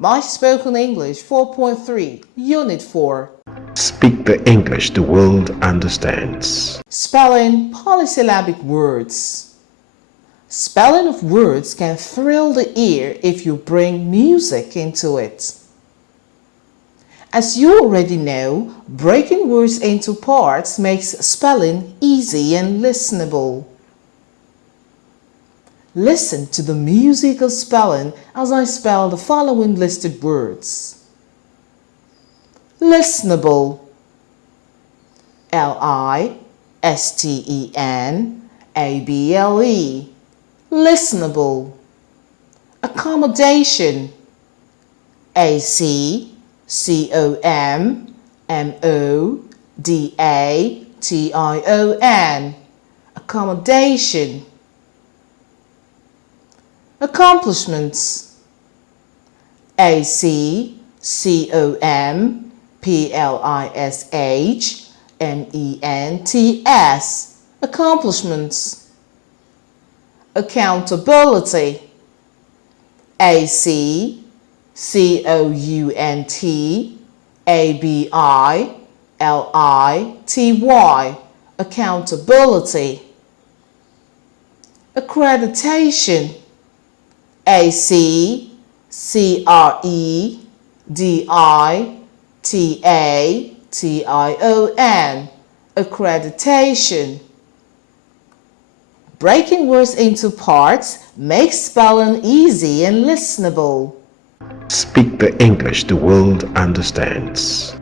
My Spoken English 4.3, Unit 4. Speak the English the world understands. Spelling polysyllabic words. Spelling of words can thrill the ear if you bring music into it. As you already know, breaking words into parts makes spelling easy and listenable. Listen to the musical spelling as I spell the following listed words. Listenable. Listenable. Listenable. Accommodation. Accommodation. Accommodation. Accomplishments. Accomplishments. Accomplishments. Accountability. Accountability. Accountability. Accreditation. Accreditation. Accreditation. Breaking words into parts makes spelling easy and listenable. Speak the English the world understands.